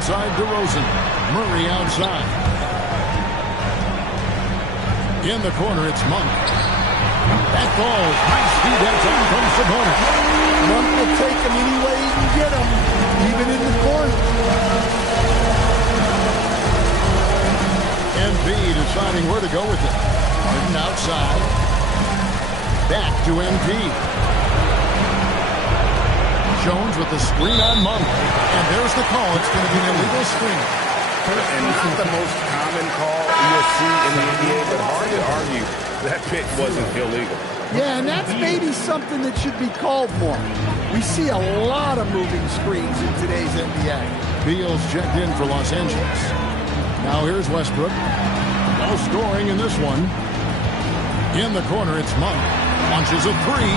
outside DeRozan. Murray outside. In the corner, it's Monk. That falls. High speed heads on from Sabonis. Monk will take him any way he can get him, even in the corner. NB deciding where to go with it. Harden outside. Back to NB. Jones with the screen on Monk. And there's the call. It's going to be an illegal screen. And not the most common call you'll see in the NBA, but hard to argue that pick wasn't illegal. Yeah, and that's maybe something that should be called more. We see a lot of moving screens in today's NBA. Beal's checked in for Los Angeles. Now here's Westbrook. No scoring in this one. In the corner, it's Monk. Launches a three.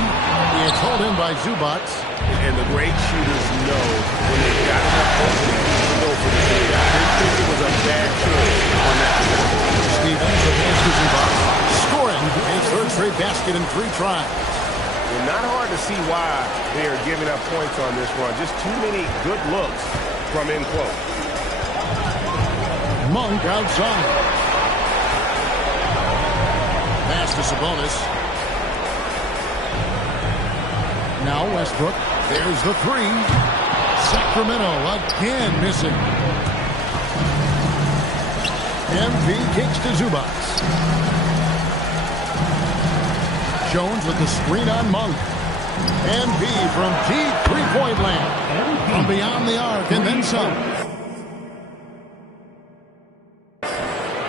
It's hauled in by Zubac. And the great shooters know when they've got enough opening to go for the three. I didn't think it was a bad choice on that position. Stevens, the pass to Zubac. Scoring his third straight basket in 3 tries. Well, not hard to see why they are giving up points on this run. Just too many good looks from in close. Monk outside. Pass to Sabonis. Now Westbrook. There's the three. Sacramento again missing. MP kicks to Zubac. Jones with the screen on Monk. MP from deep three-point land. From beyond the arc and then some.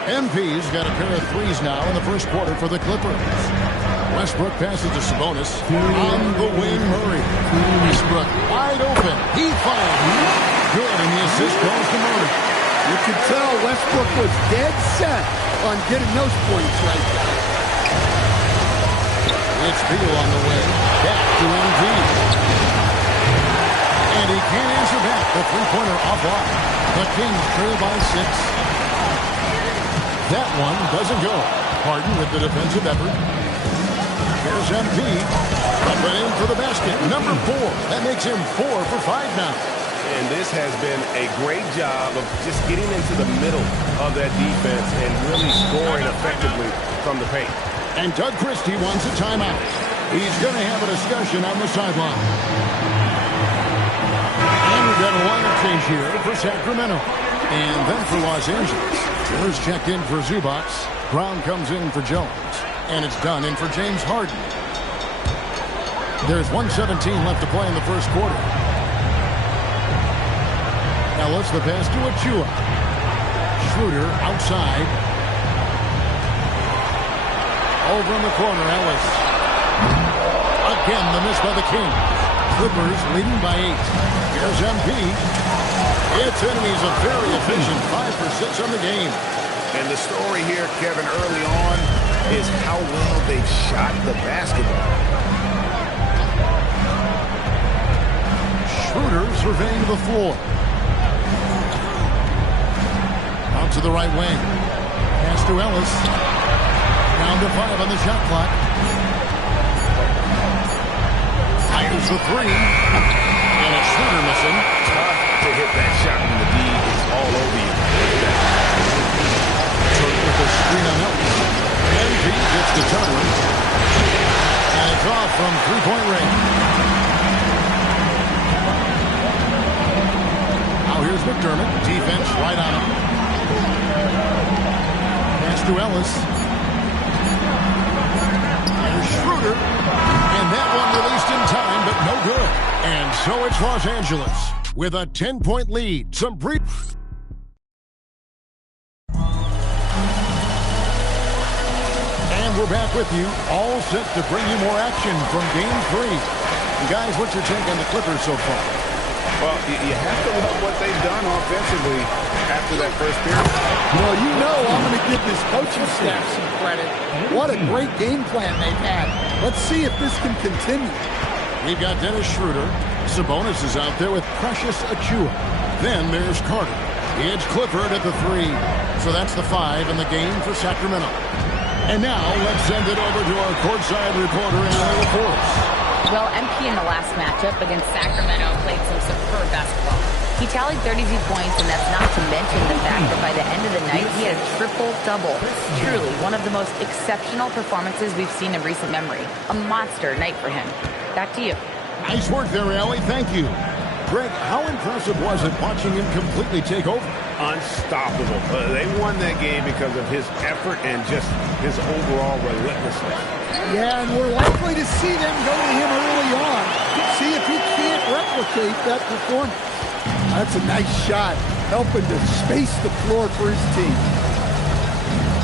MP's got a pair of threes now in the first quarter for the Clippers. Westbrook passes to Sabonis. On the wing, Murray. Westbrook wide open. He finds. Good, and the assist goes to Murray. You can tell Westbrook was dead set on getting those points right there. It's Beal on the way. Back to MV. And he can't answer back. The three-pointer offline. The Kings trail by 6. That one doesn't go. Harden with the defensive effort. Here's MP. Up and in for the basket. Number 4. That makes him 4 for 5 now. And this has been a great job of just getting into the middle of that defense and really scoring effectively from the paint. And Doug Christie wants a timeout. He's going to have a discussion on the sideline. And we've got a lineup change here for Sacramento. And then for Los Angeles. Miller's checked in for Zubac. Brown comes in for Jones. And it's done in for James Harden. There's 1:17 left to play in the first quarter. Ellis the pass to Achua. Schroeder outside. Over in the corner, Ellis. Again, the miss by the Kings. Clippers leading by 8. Here's MP. It's in, and he's a very efficient 5 for 6 on the game. And the story here, Kevin, early on is how well they've shot the basketball. Schroeder surveying the floor. Out to the right wing. Pass to Ellis. Down to 5 on the shot clock. Fires the 3. And it's Schroeder missing. Tough to hit that shot when the D is all over you. Turner with the screen on Ellis. And he gets to Turner. And it's off from three-point range. Now here's McDermott. Defense right on him. Pass to Ellis. There's Schroeder. And that one released in time, but no good. And so it's Los Angeles with a 10-point lead. Some brief... And we're back with you, all set to bring you more action from Game 3. And guys, what's your take on the Clippers so far? Well, you have to love what they've done offensively after that first period. Well, you know I'm going to give this coaching staff some credit. What a great game plan they've had. Let's see if this can continue. We've got Dennis Schroeder. Sabonis is out there with Precious Achua. Then there's Carter. It's Clifford at the 3. So that's the 5 in the game for Sacramento. And now let's send it over to our courtside reporter, Allie LaForce. Well, MP in the last matchup against Sacramento played some superb basketball. He tallied 32 points, and that's not to mention the fact that by the end of the night, he had a triple-double. Truly, one of the most exceptional performances we've seen in recent memory. A monster night for him. Back to you. Nice work there, Allie. Thank you. Greg, how impressive was it watching him completely take over? Unstoppable. They won that game because of his effort and just his overall relentlessness. Yeah, and we're likely to see them go to him early on. See if he can't replicate that performance. That's a nice shot, helping to space the floor for his team.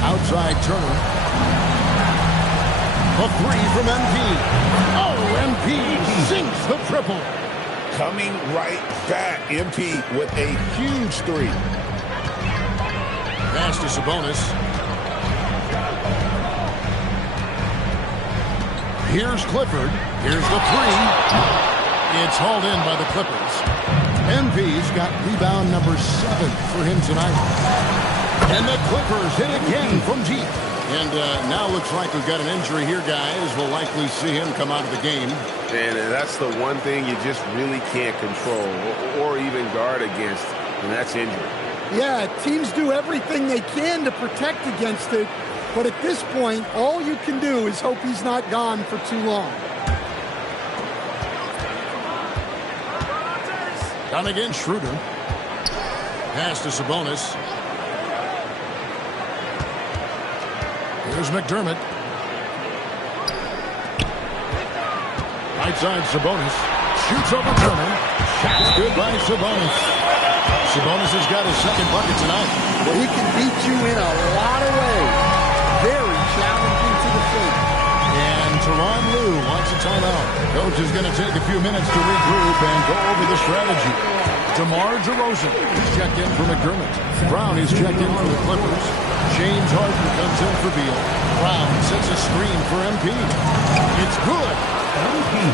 Outside Turner. A three from MP. Oh, MP sinks the triple. Coming right back, MP with a huge three. Pass to Sabonis. Here's Clifford. Here's the three. It's hauled in by the Clippers. MP's got rebound number 7 for him tonight. And the Clippers hit again from deep. And now looks like we've got an injury here, guys. We'll likely see him come out of the game. And that's the one thing you just really can't control or even guard against, and that's injury. Yeah, teams do everything they can to protect against it. But at this point, all you can do is hope he's not gone for too long. Down again, Schroeder. Pass to Sabonis. Here's McDermott. Right side, Sabonis. Shoots over Turner. Shot's good by Sabonis. Sabonis has got his second bucket tonight. Well, he can beat you in a lot of ways. Very challenging to defend. And Tyronn Lue wants a timeout. Coach is going to take a few minutes to regroup and go over the strategy. DeMar DeRozan is checked in for McDermott. Brown is checked in for the Clippers. James Harden comes in for Beal. Brown sets a screen for MP. It's good.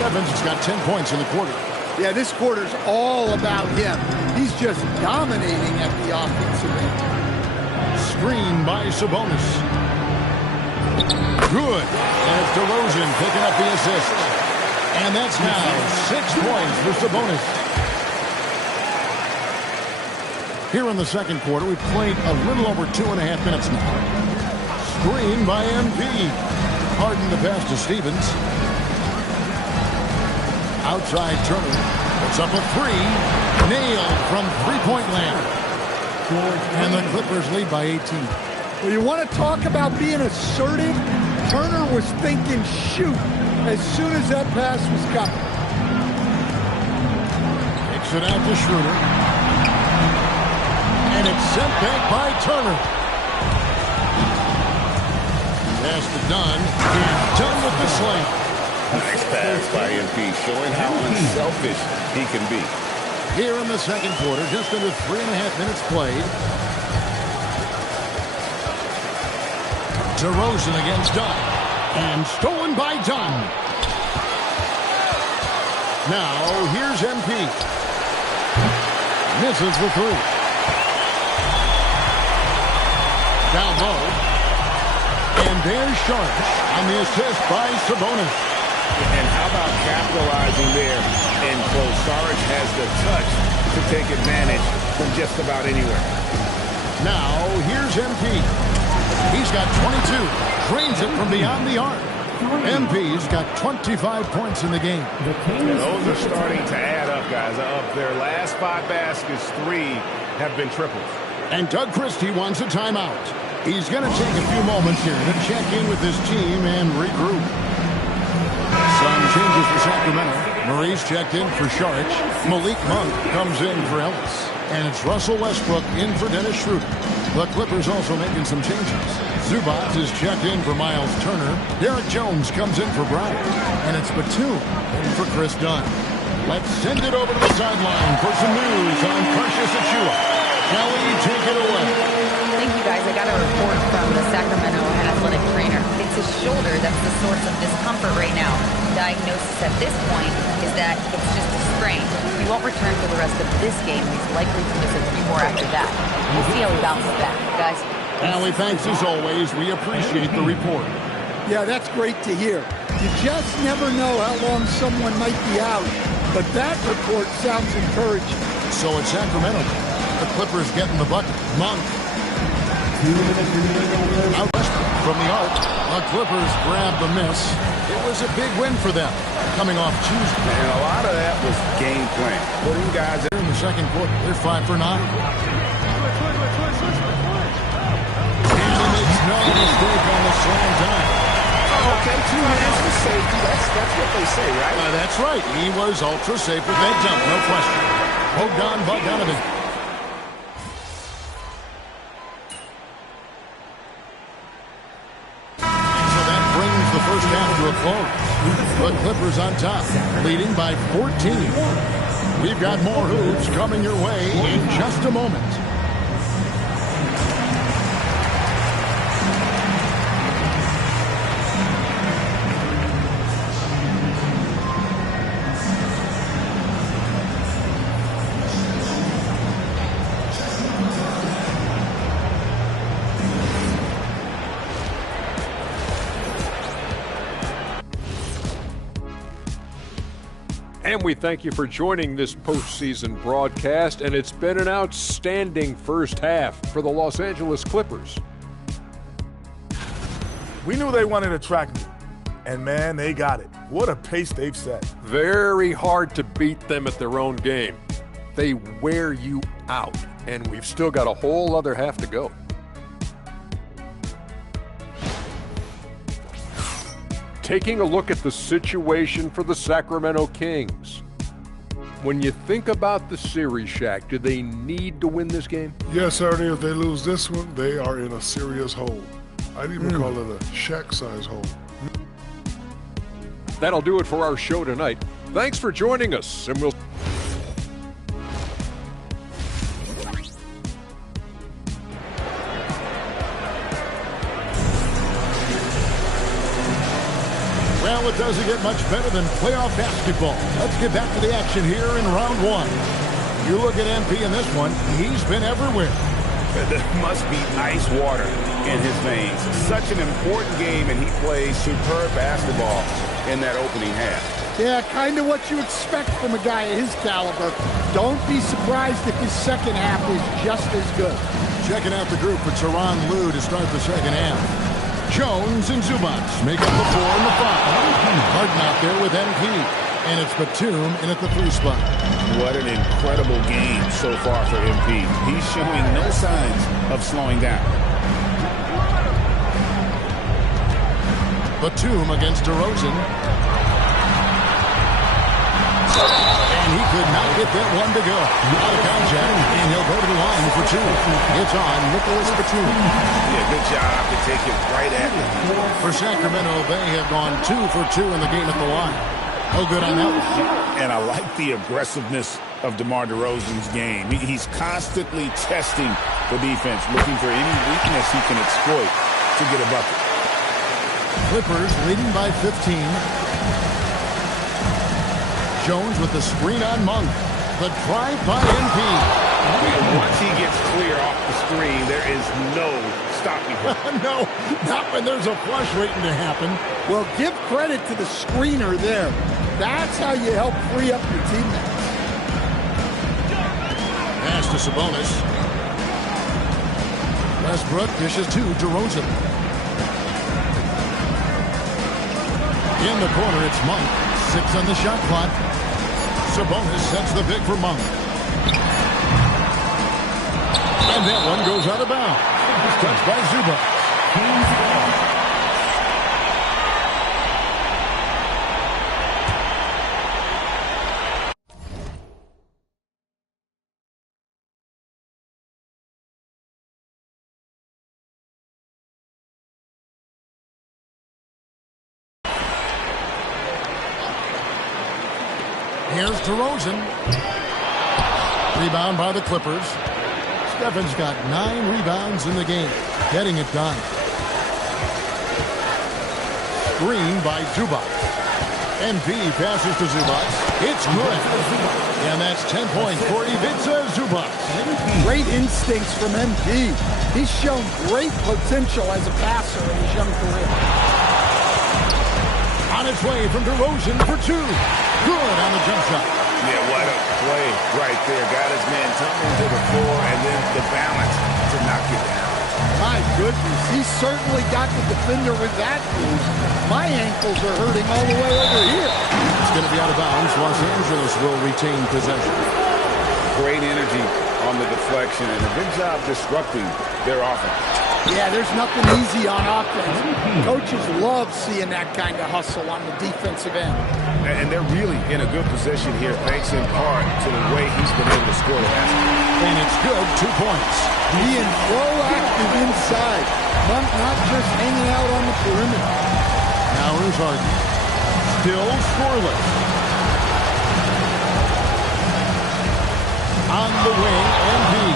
Evans has got 10 points in the quarter. Yeah, this quarter's all about him. He's just dominating at the offensive end. Screen by Sabonis. Good. And it's DeRozan picking up the assist. And that's now 6 points for Sabonis. Here in the second quarter, we've played a little over 2.5 minutes now. Screen by MP. Harden the pass to Stevens. Outside Turner. Puts up a three. Nailed from three-point land. And the Clippers lead by 18. Well, you want to talk about being assertive? Turner was thinking shoot as soon as that pass was cut. Kicks it out to Schroeder. And it's sent back by Turner. Pass to Dunn. He's done with the slam. Nice pass by MP, showing how unselfish he can be. Here in the second quarter, just under 3.5 minutes played. DeRozan against Dunn. And stolen by Dunn. Now, here's MP. Misses the three. Down low. And there's Sharp on the assist by Sabonis. And how about capitalizing there in close? Saric has the touch to take advantage from just about anywhere. Now, here's MP. He's got 22. Drains it from beyond the arc. MP's got 25 points in the game. And those are starting to add up, guys. Of their last 5 baskets, 3 have been triples. And Doug Christie wants a timeout. He's going to take a few moments here to check in with his team and regroup. Some changes for Sacramento. Murray's checked in for Saric. Malik Monk comes in for Ellis. And it's Russell Westbrook in for Dennis Schroeder. The Clippers also making some changes. Zubac is checked in for Miles Turner. Derek Jones comes in for Brown. And it's Batum in for Chris Dunn. Let's send it over to the sideline for some news on Precious Achiuwa. Kelly, take it away. Thank you, guys. I got a report from the Sacramento athletic trainer. It's his shoulder that's the source of discomfort right now. Diagnosis at this point is that it's just a sprain. He won't return for the rest of this game. He's likely to miss a few more after that. We'll see how he bounces back, guys. Allie, thanks as always. We appreciate the report. Yeah, that's great to hear. You just never know how long someone might be out. but that report sounds encouraging. So it's Sacramento. The Clippers getting the bucket. Monk. Out from the arc. The Clippers grab the miss. It was a big win for them coming off Tuesday. And a lot of that was game plan. Putting guys in the second quarter. They're 5 for 9. And he makes no mistake on the slam dunk. Okay, 2 hands for safety. That's what they say, right? That's right. He was ultra safe with that jump, no question. Bogdanovic. So that brings the first half to a close. The Clippers on top, leading by 14. We've got more hoops coming your way in just a moment. And we thank you for joining this postseason broadcast, and it's been an outstanding first half for the Los Angeles Clippers. We knew they wanted to track me, and man, they got it. What a pace they've set. Very hard to beat them at their own game. They wear you out, and we've still got a whole other half to go. Taking a look at the situation for the Sacramento Kings. When you think about the series, Shaq, do they need to win this game? Yes, Ernie. If they lose this one, they are in a serious hole. I'd even call it a Shaq-size hole. That'll do it for our show tonight. Thanks for joining us, and we'll... Well, it doesn't get much better than playoff basketball. Let's get back to the action here in round one. You look at MP in this one, he's been everywhere. There must be ice water in his veins. Such an important game, and he plays superb basketball in that opening half. Yeah, kind of what you expect from a guy of his caliber. Don't be surprised if his second half is just as good. Checking out the group for Tyronn Lue to start the second half. Jones and Zubac make up the 4 and the 5. Harden out there with MP. And it's Batum in at the 3 spot. What an incredible game so far for MP. He's showing no signs of slowing down. Batum against DeRozan. And he could not get that one to go. Out of contact, and he'll go to the line for 2. It's on Nicholas Batum. Yeah, good job to take it right at him. For Sacramento, they have gone 2 for 2 in the game at the line. Oh, good on that one. And I like the aggressiveness of DeMar DeRozan's game. He's constantly testing the defense, looking for any weakness he can exploit to get a bucket. Clippers leading by 15. Jones with the screen on Monk. The drive by MP. And once he gets clear off the screen, there is no stopping him. No, not when there's a flush waiting to happen. Well, give credit to the screener there. That's how you help free up your teammates. Pass to Sabonis. Westbrook dishes to DeRozan. In the corner, it's Monk. 6 on the shot clock. Sabonis sets the big for Monk. And that one goes out of bounds. It's touched by Zubac. Here's DeRozan. Rebound by the Clippers. Stephen's got 9 rebounds in the game. Getting it done. Screen by Zubac. MP passes to Zubac. It's good. And that's 10 points for Ivica Zubac. Great instincts from MP. He's shown great potential as a passer in his young career. On its way from DeRozan for 2. Good on the jump shot. Yeah, what a play right there. Got his man tumbling to the floor, and then the balance to knock it down. My goodness, he certainly got the defender with that move. My ankles are hurting all the way over here. It's going to be out of bounds. Los Angeles will retain possession. Great energy on the deflection, and a good job disrupting their offense. Yeah, there's nothing easy on offense. Coaches love seeing that kind of hustle on the defensive end. And they're really in a good position here, thanks in part to the way he's been able to score the basket. And it's good, 2 points. Being proactive inside, not just hanging out on the perimeter. Now here's Harden. Still scoreless. On the wing, MP.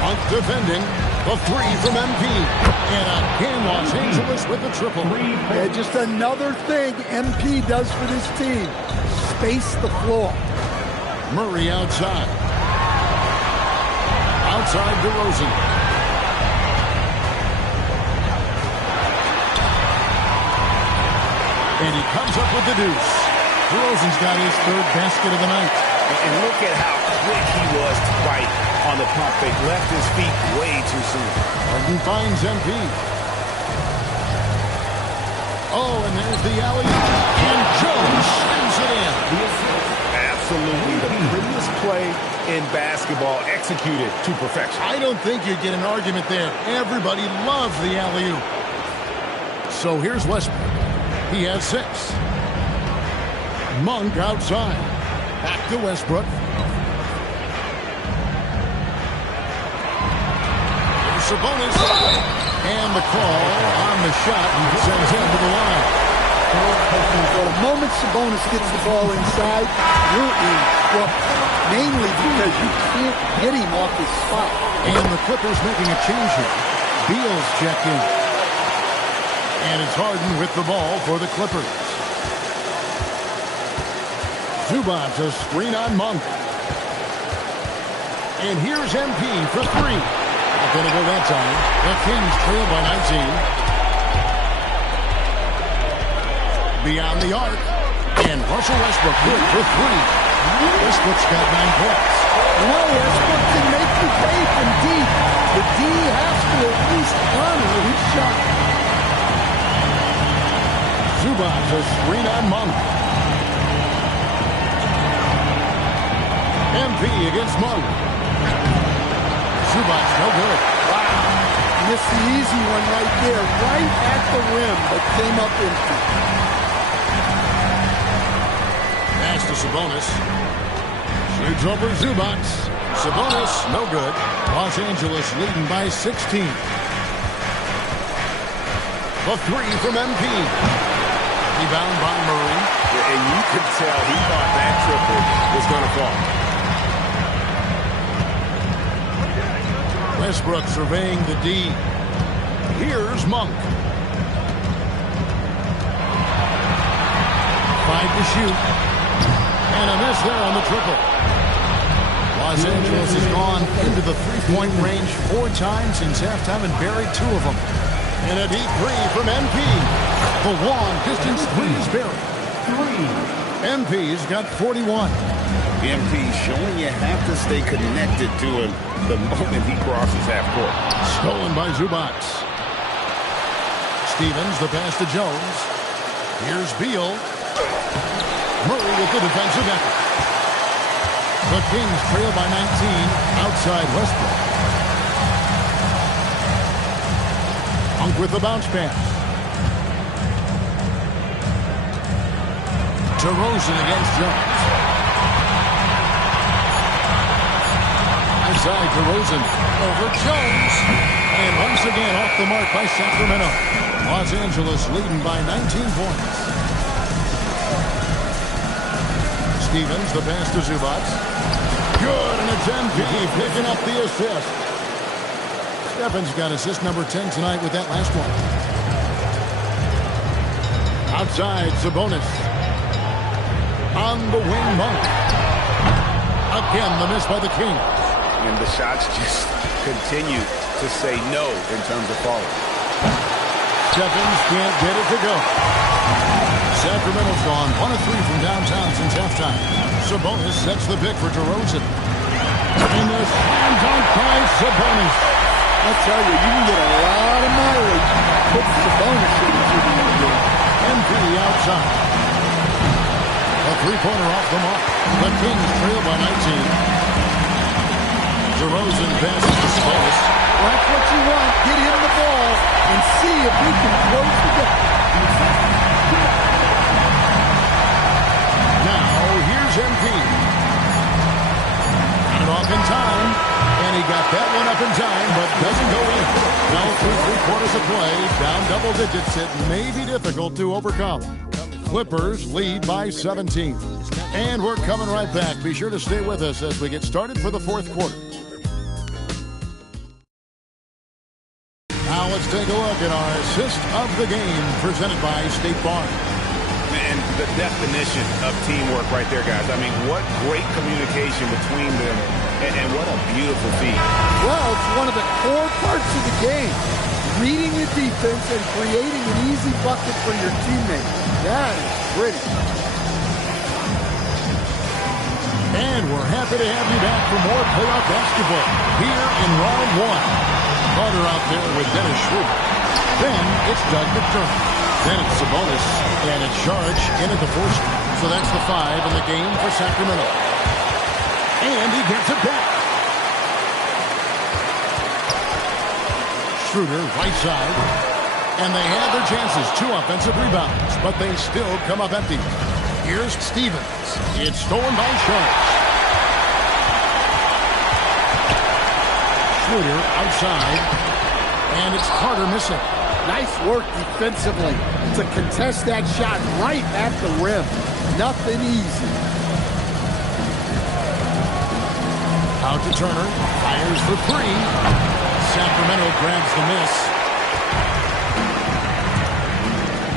Monk defending. The 3 from MP. And again, Los Angeles with the triple. Yeah, just another thing MP does for this team. Space the floor. Murray outside. Outside DeRozan. And he comes up with the deuce. DeRozan's got his 3rd basket of the night. And look at how quick he was to fight on the pump fake. Left his feet way too soon. Harden finds MP. Oh, and there's the alley. And Jones slams it in. Absolutely the prettiest play in basketball, executed to perfection. I don't think you get an argument there. Everybody loves the alley-oop. So here's Westbrook. He has 6. Monk outside. Back to Westbrook. There's Sabonis. And the call on the shot sends him to the line. But the moment Sabonis gets the ball inside, you're in trouble. Mainly because you can't get him off his spot. And the Clippers making a change here. Beal's checked in. And it's Harden with the ball for the Clippers. Zubac a screen on Monk. And here's MP for 3. Not going to go that time. The Kings trail by 19. Beyond the arc. And Russell Westbrook good for 3. Westbrook's got 9 points. No, Westbrook can make you pay from deep. The D has to at least honor his shot. Zubac a screen on Monk. MP against Monk. Zubac no good. Wow. Missed the easy one right there, right at the rim, but came up empty. Pass to Sabonis. Shoots over Zubac. Sabonis, no good. Los Angeles leading by 16. The 3 from MP. Rebound by Murray. And you could tell he thought that triple was going to fall. Westbrook surveying the D. Here's Monk. 5 to shoot. And a miss there on the triple. Los Angeles has gone into the 3-point range 4 times since halftime and buried 2 of them. And a deep 3 from MP. The long distance 3 is buried. MP's got 41. MP showing you have to stay connected to him the moment he crosses half court. Stolen by Zubac. Stevens, the pass to Jones. Here's Beal. Murray with the defensive effort. The Kings trail by 19 outside Westbrook. Monk with the bounce pass. DeRozan against Jones. Inside DeRozan over Jones. And once again off the mark by Sacramento. Los Angeles leading by 19 points. Stevens, the pass to Zubac. Good, and it's MP picking up the assist. Stephens got assist number 10 tonight with that last one. Outside, Sabonis. On the wing, Monk. Again, the miss by the Kings. And the shots just continue to say no in terms of falling. Stephens can't get it to go. Sacramento's gone 1 of 3 from downtown since halftime. Sabonis sets the pick for DeRozan. And the slam dunk by Sabonis. I tell you, you can get a lot of mileage. Put Sabonis in the game. MP outside. A three-pointer off the mark. The Kings trail by 19. DeRozan passes to Sabonis. That's what you want. Get him the ball and see if he can close the gap. Now, here's MP. Got it off in time, and he got that one up in time, but doesn't go in. Now, through 3 quarters of play, down double digits, it may be difficult to overcome. Clippers lead by 17. And we're coming right back. Be sure to stay with us as we get started for the fourth quarter. Now let's take a look at our assist of the game presented by State Farm. And the definition of teamwork right there, guys. I mean, what great communication between them, and what a beautiful feat. Well, it's one of the core parts of the game. Reading the defense and creating an easy bucket for your teammate. That is pretty. And we're happy to have you back for more playoff basketball here in round one. Carter out there with Dennis Schroeder. Then it's Doug McDermott. Then it's Sabonis, and it's Saric in at the first. So that's the 5 in the game for Sacramento. And he gets it back. Schroeder, right side. And they have their chances. 2 offensive rebounds, but they still come up empty. Here's Stevens. It's stolen by Saric. Schroeder outside. And it's Carter missing. Nice work defensively to contest that shot right at the rim. Nothing easy. Out to Turner. Fires for 3. Sacramento grabs the miss.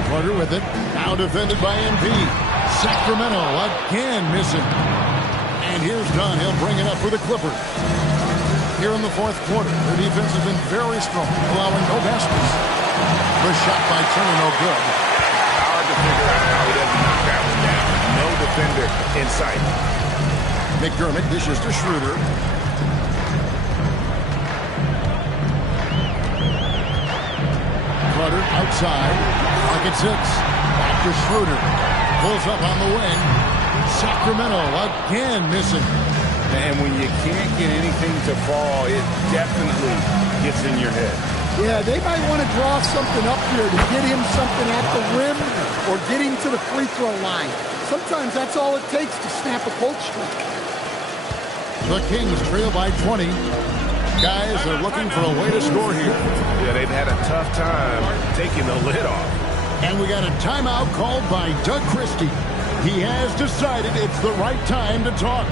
Carter with it. Now defended by MP. Sacramento again missing. And here's Dunn. He'll bring it up for the Clippers. Here in the fourth quarter, their defense has been very strong, allowing no baskets. The shot by Turner, no good. Hard to figure out how he doesn't knock that one down. No defender in sight. McDermott dishes to Schroeder. Carter outside. Pocket 6. Back to Schroeder. Pulls up on the wing. Sacramento again missing. And when you can't get anything to fall, it definitely gets in your head. Yeah, they might want to draw something up here to get him something at the rim or get him to the free throw line. Sometimes that's all it takes to snap a cold streak. The Kings trail by 20. Guys are looking for a way to score here. Yeah, they've had a tough time taking the lid off. And we got a timeout called by Doug Christie. He has decided it's the right time to talk.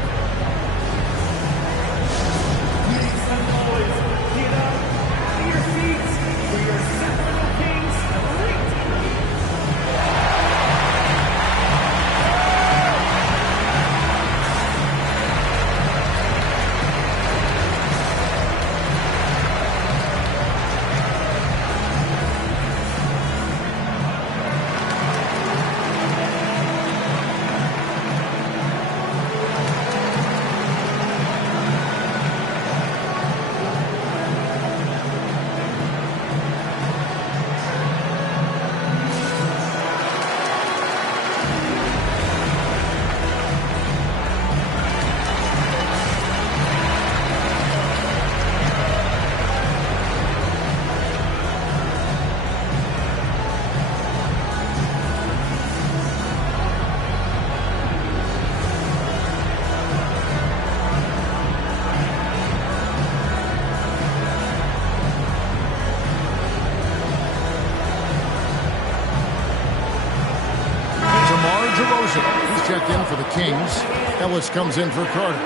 He's checked in for the Kings. Ellis comes in for Carter.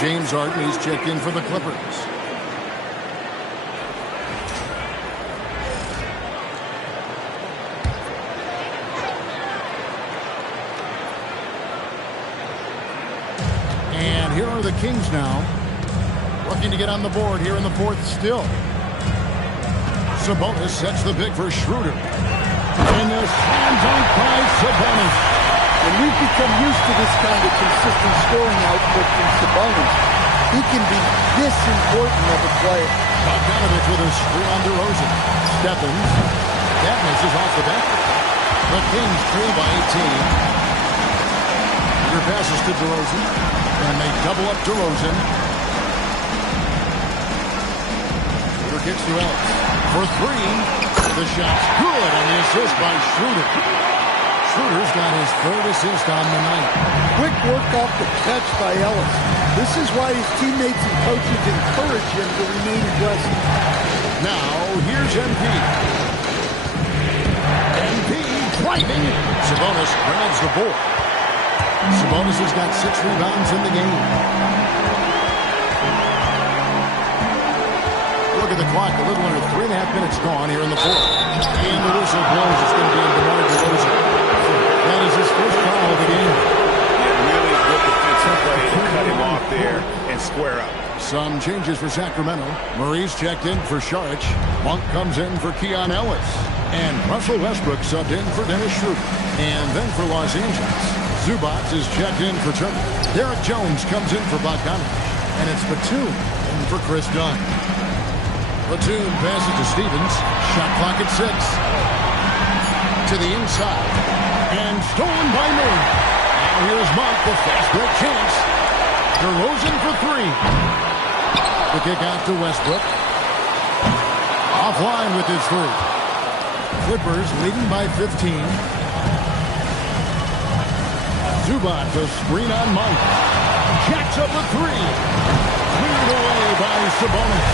James Harden, he's checked in for the Clippers. And here are the Kings now. Looking to get on the board here in the fourth still. Sabonis sets the pick for Schroeder. And the slam dunk by Sabonis. And we've become used to this kind of consistent scoring output from Sabonis. He can be this important of a player. Bogdanovich with a screen on DeRozan. Stephens. That misses off the back. The Kings trail by 18. Your passes to DeRozan. And they double up DeRozan. Shooter kicks to Ellis. For three. The shot's good, and the assist by Schroeder. Schroeder's got his third assist on the night. Quick work off the catch by Ellis. This is why his teammates and coaches encourage him to remain aggressive. Now, here's MP. MP driving. Sabonis grabs the ball. Sabonis has got 6 rebounds in the game. Look at the clock. A little under 3.5 minutes gone here in the fourth. And the whistle blows. It's going to be on DeMar DeRozan. That is his first foul of the game. Really good defensive play to cut him off there and square up. Some changes for Sacramento. Murray's checked in for Saric. Monk comes in for Keon Ellis. And Russell Westbrook subbed in for Dennis Schroeder. And then for Los Angeles, Zubac is checked in for Turner. Derek Jones comes in for Bogdanovich. And it's Batum in for Chris Dunn. Batum passes to Stevens. Shot clock at 6. To the inside. And stolen by Murray. Now here's Monk, the fast break chance. DeRozan for 3. The kick out to Westbrook. Offline with his 3. Clippers leading by 15. Zubac, the screen on Monk. Jacks up a 3. Cleared away by Sabonis.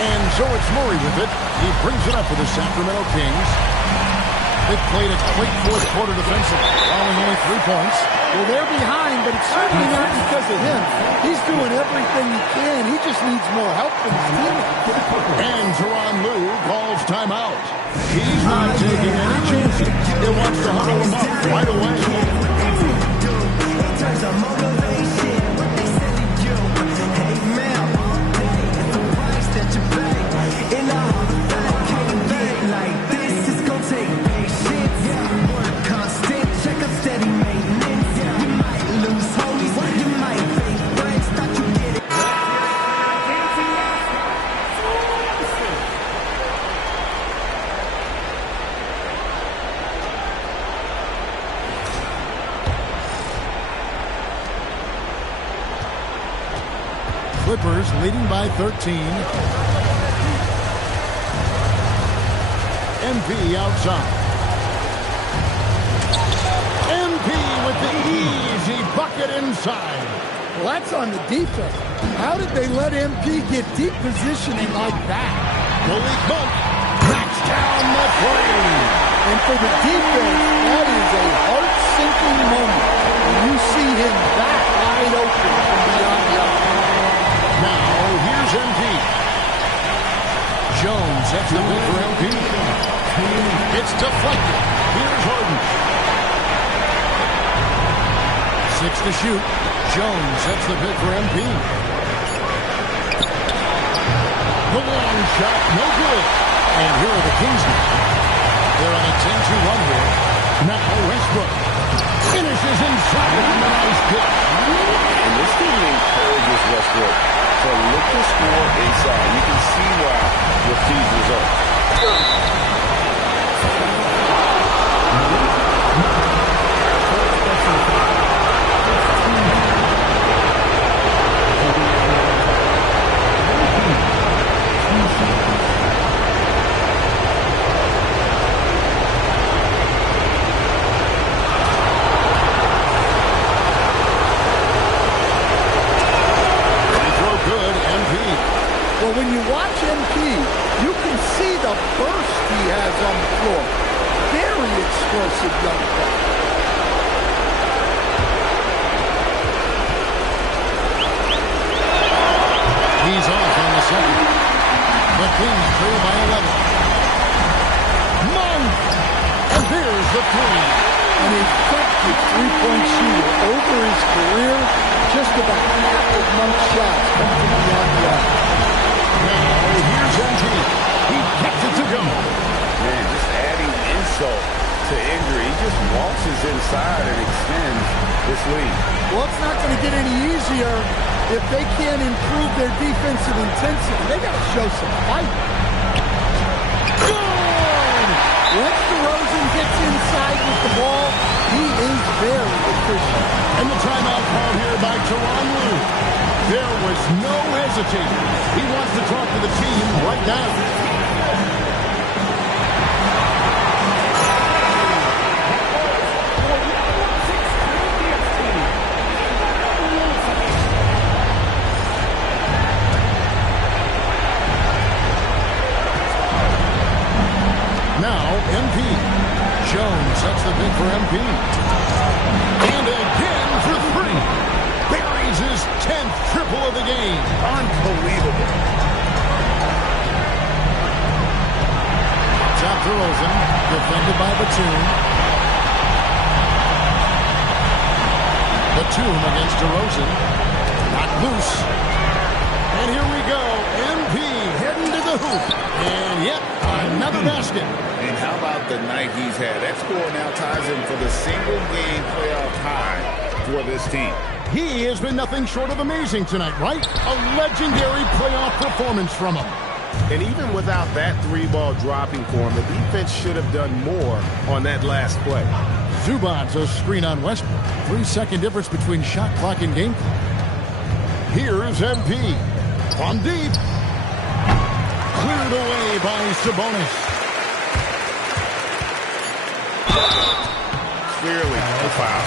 And so it's Murray with it. He brings it up for the Sacramento Kings. They've played a great fourth quarter defensively, allowing only 3 points. Well, they're behind, but it's certainly not because of him. He's doing everything he can. He just needs more help from his teammates. And Tyronn Lue calls timeout. He's not taking any chances. He wants to huddle him up right away. Clippers leading by 13. MP outside. MP with the easy bucket inside. Well, that's on the defense. How did they let MP get deep positioning like that? Malik Monk cracks down the 3. And for the defense, that is a heart-sinking moment when you see him that wide open from beyond the arc. Now, here's MP. Jones sets the pick for MP. It's deflected. Here's Harden. 6 to shoot. Jones sets the pick for MP. The long shot, no good. And here are the Kings now. They're on a 10-2 run here. Now Westbrook finishes inside on the nice pitch. And this team encourages Westbrook to look to score inside. You can see why with these results. Well, when you watch MP, you can see the burst he has on the floor. Very explosive young player. He's off on the second. The Kings trail by 11. Monk! And here's the 3. An effective three-point shooter over his career. Just about half of Monk's shots come from beyond the arc. Now, here's MP. He gets it to go. Man, just adding insult to injury. He just waltzes inside. side, it extends this lead. Well, it's not going to get any easier if they can't improve their defensive intensity. They got to show some fight. Good! Once DeRozan gets inside with the ball, he is very efficient. And the timeout call here by Tyronn Lue. There was no hesitating. He wants to talk to the team right now. Now, MP. Jones sets the pick for MP. And again for three. Buries his 10th triple of the game. Unbelievable. Top to Rosen, defended by Batum. Batum against DeRozan. Not loose. And here we go. MP heading to the hoop. And yep, another basket. And how about the night he's had? That score now ties him for the single-game playoff high for this team. He has been nothing short of amazing tonight, right? A legendary playoff performance from him. And even without that three-ball dropping for him, the defense should have done more on that last play. Zubac's a screen on Westbrook. 3-second difference between shot clock and game clock. Here's MP. From deep. Cleared away by Sabonis. Clearly no foul.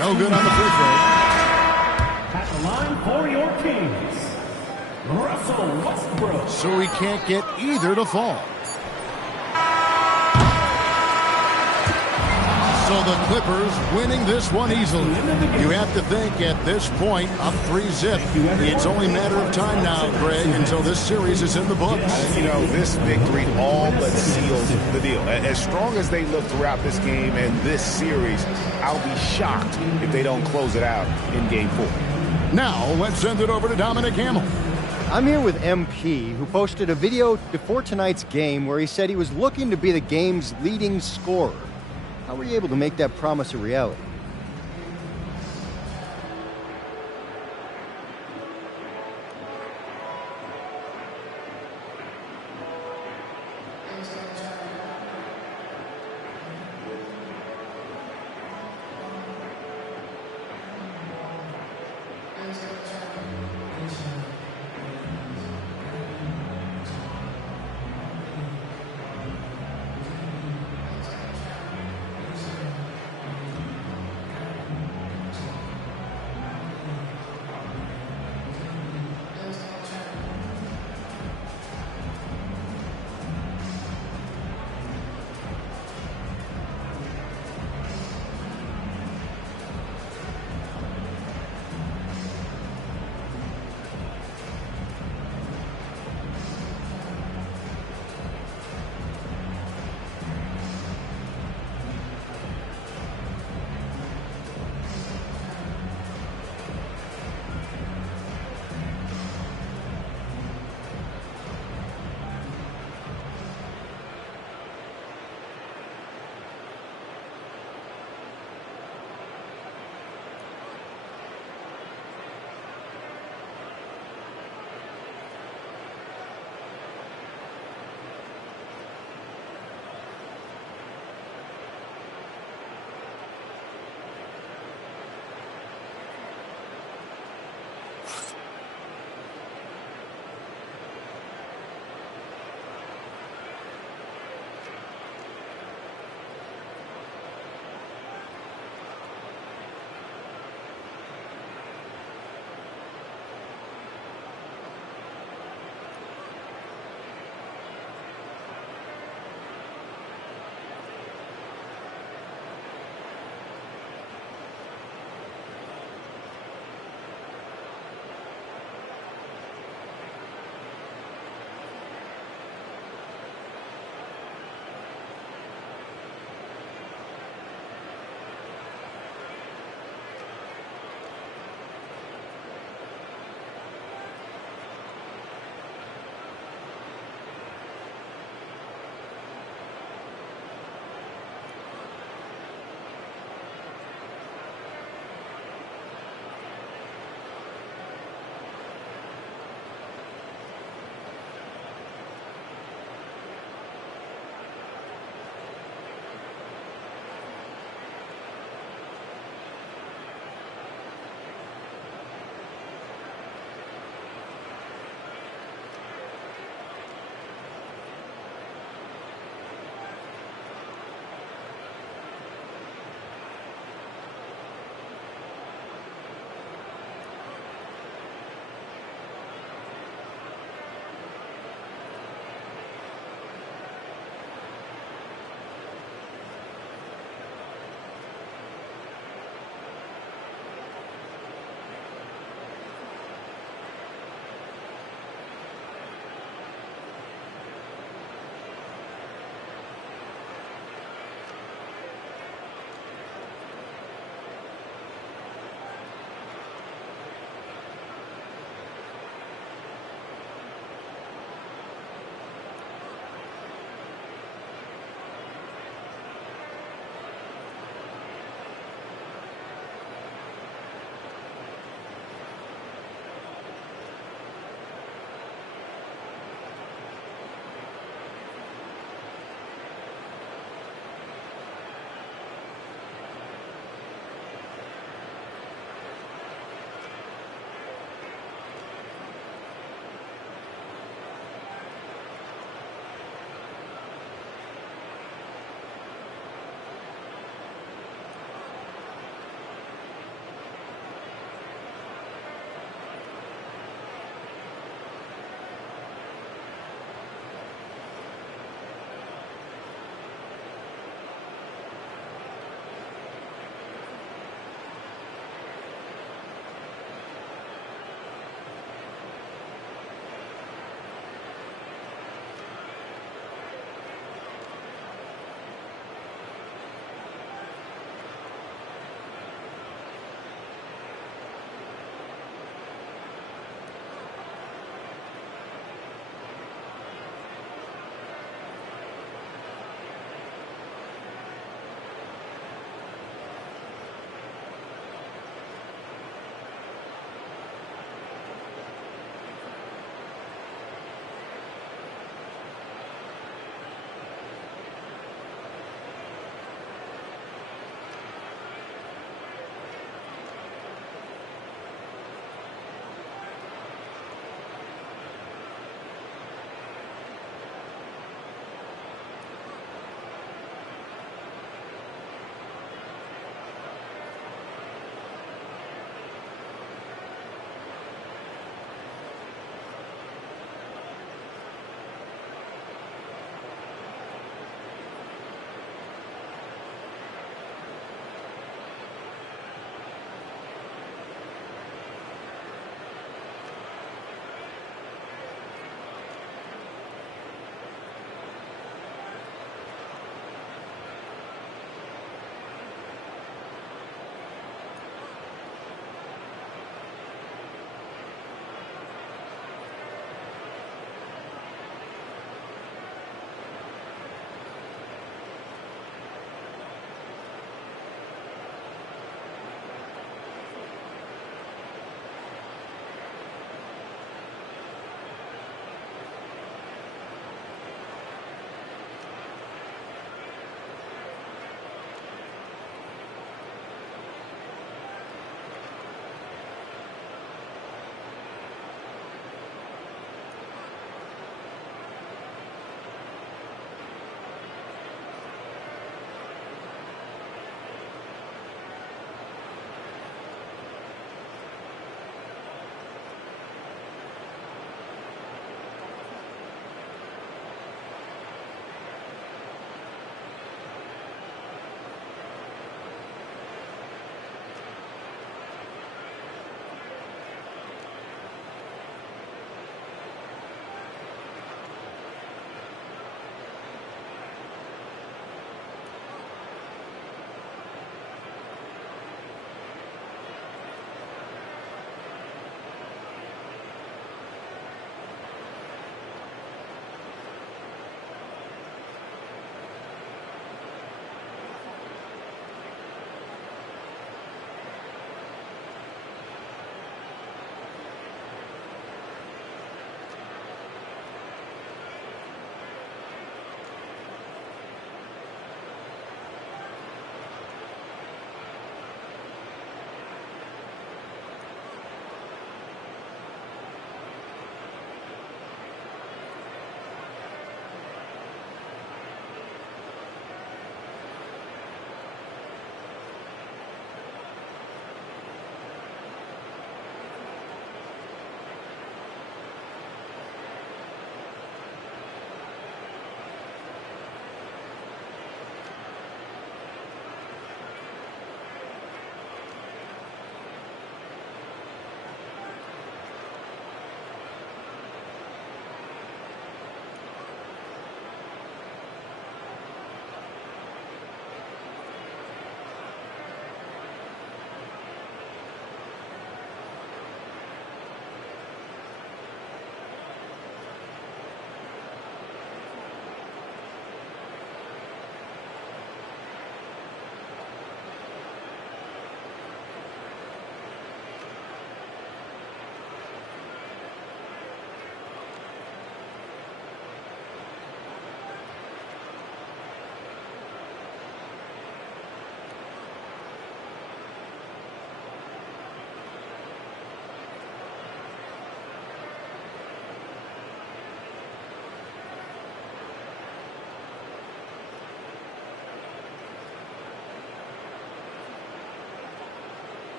No good on the free throw. At the line for your Kings, Russell Westbrook. So he can't get either to fall. So the Clippers winning this one easily. You have to think at this point, up 3-zip. It's only a matter of time now, Greg, until this series is in the books. You know, this victory all but seals the deal. As strong as they look throughout this game and this series, I'll be shocked if they don't close it out in Game 4. Now, let's send it over to Dominic Hamill. I'm here with MP, who posted a video before tonight's game where he said he was looking to be the game's leading scorer. How were you able to make that promise a reality?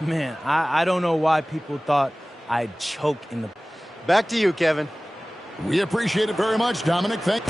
Man, I don't know why people thought I'd choke in the... Back to you, Kevin. We appreciate it very much, Dominic. Thank you.